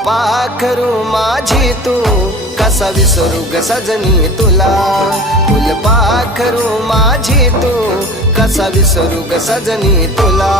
फुलपाखरू माझी तू कसा विसरू ग सजनी तुला. फुलपाखरू माझी तू कसा विसरू ग सजनी तुला.